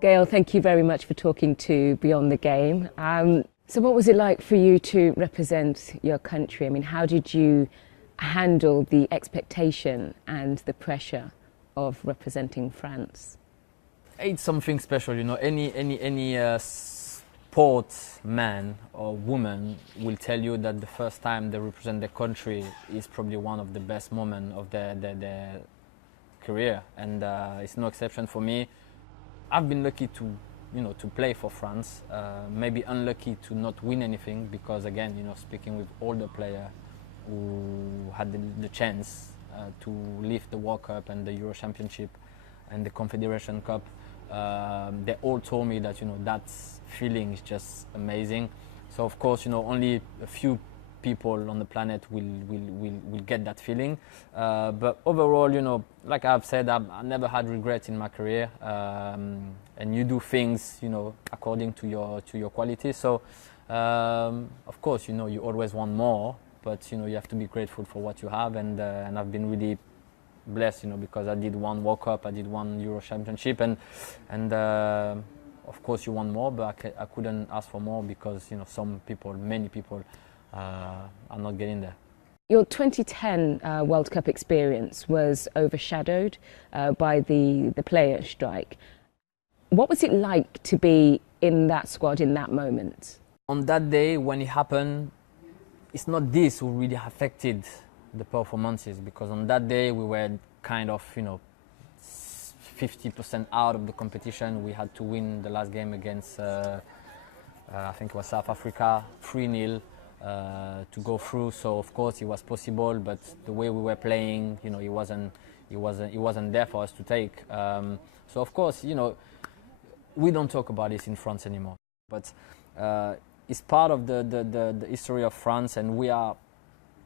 Gail, thank you very much for talking to Beyond the Game. So what was it like for you to represent your country? I mean, how did you handle the expectation and the pressure of representing France? It's something special, you know. Any sportsman or woman will tell you that the first time they represent their country is probably one of the best moments of their career, and it's no exception for me. I've been lucky to play for France. Maybe unlucky to not win anything because, again, speaking with older players who had the chance to lift the World Cup and the Euro Championship and the Confederation Cup, they all told me that that feeling is just amazing. So of course, only a few people on the planet will get that feeling. But overall, like I've said, I never had regret in my career, and you do things, according to your quality. So of course, you always want more, but you have to be grateful for what you have, and I've been really blessed, because I did one World Cup, I did one Euro Championship, and of course you want more, but I couldn't ask for more because many people are not getting there. Your 2010 World Cup experience was overshadowed by the player strike. What was it like to be in that squad in that moment? On that day when it happened, it's not this who really affected the performances, because on that day we were kind of 50% out of the competition. We had to win the last game against I think it was South Africa 3-0 to go through. So of course it was possible, but the way we were playing, it wasn't there for us to take. So of course, we don't talk about this in France anymore, but it's part of the history of France, and we are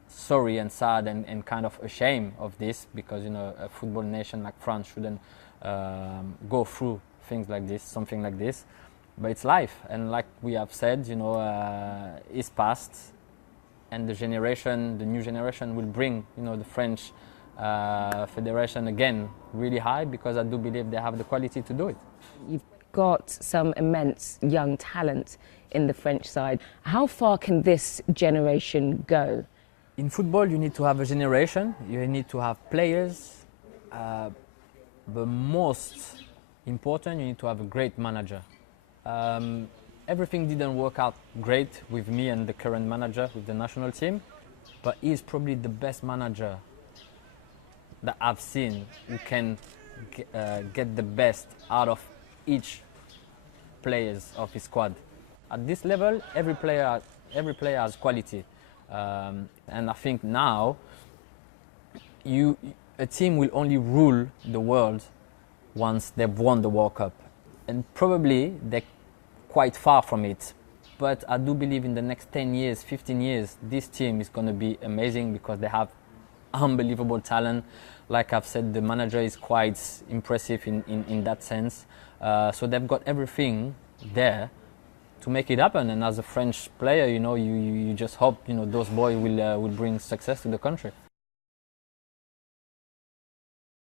sorry and sad and kind of ashamed of this, because a football nation like France shouldn't go through things like this, something like this. But it's life, and like we have said, it's past, and the new generation will bring the French Federation again really high, because I do believe they have the quality to do it. You've got some immense young talent in the French side. How far can this generation go? In football, you need to have a generation, you need to have players, but most important, you need to have a great manager. Everything didn't work out great with me and the current manager with the national team, but he's probably the best manager that I've seen who can get the best out of each players of his squad. At this level, every player has quality. And I think now a team will only rule the world once they've won the World Cup, and probably they're quite far from it. But I do believe in the next 10 years, 15 years, this team is going to be amazing, because they have unbelievable talent. Like I've said, the manager is quite impressive in that sense. So they've got everything there to make it happen, and as a French player, you just hope those boys will bring success to the country.